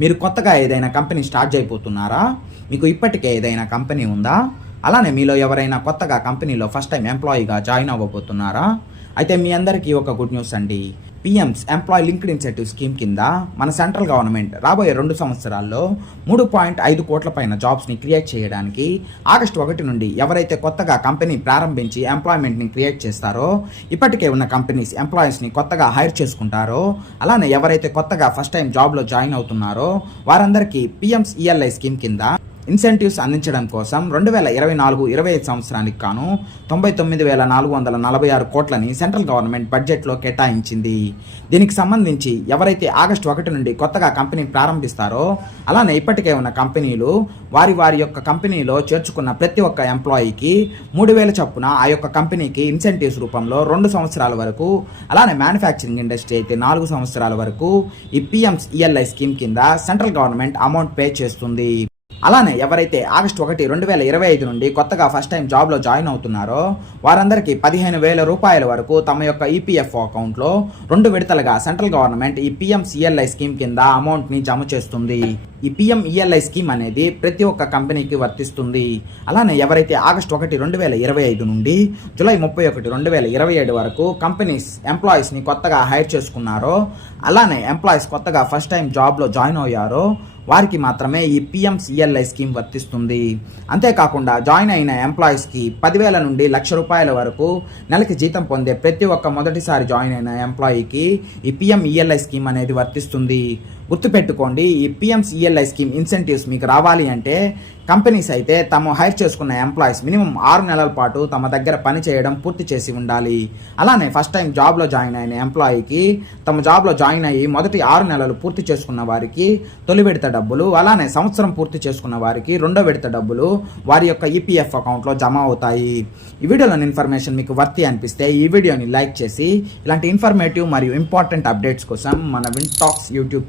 మీరు కొత్తగా ఏదైనా కంపెనీ స్టార్ట్ చేయబోతున్నారా? మీకు ఇప్పటికే ఏదైనా కంపెనీ ఉందా? అలానే మీలో ఎవరైనా కొత్తగా కంపెనీలో ఫస్ట్ టైం ఎంప్లాయీగా జాయిన్ అవ్వబోతున్నారా? అయితే మీ అందరికీ ఒక గుడ్ న్యూస్ అండి. PM's employee linked incentive scheme కింద మన సెంట్రల్ గవర్నమెంట్ రాబోయే రెండు సంవత్సరాల్లో మూడు పాయింట్ ఐదు కోట్ల పైన జాబ్స్ని క్రియేట్ చేయడానికి ఆగస్టు ఒకటి నుండి ఎవరైతే కొత్తగా కంపెనీ ప్రారంభించి ఎంప్లాయ్మెంట్ని క్రియేట్ చేస్తారో ఇప్పటికే ఉన్న కంపెనీస్ ఎంప్లాయీస్ని కొత్తగా హైర్ చేసుకుంటారో అలానే ఎవరైతే కొత్తగా ఫస్ట్ టైం జాబ్లో జాయిన్ అవుతున్నారో వారందరికీ పిఎంస్ ఈఎల్ఐ స్కీమ్ కింద ఇన్సెంటివ్స్ అందించడం కోసం రెండు వేల ఇరవై నాలుగు ఇరవై ఐదు సంవత్సరానికి కాను తొంభై తొమ్మిది వేల నాలుగు వందల నలభై ఆరు కోట్లని సెంట్రల్ గవర్నమెంట్ బడ్జెట్లో కేటాయించింది. దీనికి సంబంధించి ఎవరైతే ఆగస్టు ఒకటి నుండి కొత్తగా కంపెనీ ప్రారంభిస్తారో అలానే ఇప్పటికే ఉన్న కంపెనీలు వారి వారి యొక్క కంపెనీలో చేర్చుకున్న ప్రతి ఒక్క ఎంప్లాయీకి మూడు వేల చొప్పున ఆ యొక్క కంపెనీకి ఇన్సెంటివ్స్ రూపంలో రెండు సంవత్సరాల వరకు అలానే మ్యానుఫ్యాక్చరింగ్ ఇండస్ట్రీ అయితే నాలుగు సంవత్సరాల వరకు ఈ పిఎంస్ ఈఎల్ఐ స్కీమ్ కింద సెంట్రల్ గవర్నమెంట్ అమౌంట్ పే చేస్తుంది. అలానే ఎవరైతే ఆగస్టు ఒకటి రెండు వేల ఇరవై ఐదు నుండి కొత్తగా ఫస్ట్ టైం జాబ్లో జాయిన్ అవుతున్నారో వారందరికీ పదిహేను వేల రూపాయల వరకు తమ యొక్క ఈపీఎఫ్ఓ అకౌంట్లో రెండు విడతలుగా సెంట్రల్ గవర్నమెంట్ ఈ పిఎంసిఎల్ఐ స్కీమ్ కింద అమౌంట్ని జమ చేస్తుంది. ఈ పిఎంఈఎల్ఐ స్కీమ్ అనేది ప్రతి ఒక్క కంపెనీకి వర్తిస్తుంది. అలానే ఎవరైతే ఆగస్టు ఒకటి రెండు వేల ఇరవై ఐదు నుండి జూలై ముప్పై ఒకటి రెండు వేల ఇరవై ఏడు వరకు కంపెనీస్ ఎంప్లాయీస్ని కొత్తగా హైర్ చేసుకున్నారో అలానే ఎంప్లాయీస్ కొత్తగా ఫస్ట్ టైం జాబ్లో జాయిన్ అయ్యారో వారికి మాత్రమే ఈ పిఎంసిఎల్ఐ స్కీమ్ వర్తిస్తుంది. అంతేకాకుండా జాయిన్ అయిన ఎంప్లాయీస్కి పదివేల నుండి లక్ష రూపాయల వరకు నెలకి జీతం పొందే ప్రతి ఒక్క మొదటిసారి జాయిన్ అయిన ఎంప్లాయీకి ఈ పిఎంఈఎల్ఐ స్కీమ్ అనేది వర్తిస్తుంది. గుర్తుపెట్టుకోండి ఈ పిఎంసిఎల్ఐ స్కీమ్ ఇన్సెంటివ్స్ మీకు రావాలి అంటే కంపెనీస్ అయితే తాము హైర్ చేసుకున్న ఎంప్లాయీస్ మినిమం ఆరు నెలల పాటు తమ దగ్గర పని చేయడం పూర్తి చేసి ఉండాలి. అలానే ఫస్ట్ టైం జాబ్లో జాయిన్ అయిన ఎంప్లాయీకి తమ జాబ్లో జాయిన్ అయ్యి మొదటి ఆరు నెలలు పూర్తి చేసుకున్న వారికి తొలి విడత డబ్బులు అలానే సంవత్సరం పూర్తి చేసుకున్న వారికి రెండో విడత డబ్బులు వారి యొక్క ఈపీఎఫ్ అకౌంట్లో జమ అవుతాయి. ఈ వీడియోలోని ఇన్ఫర్మేషన్ మీకు వర్తి అనిపిస్తే ఈ వీడియోని లైక్ చేసి ఇలాంటి ఇన్ఫర్మేటివ్ మరియు ఇంపార్టెంట్ అప్డేట్స్ కోసం మన విన్ టాక్స్ యూట్యూబ్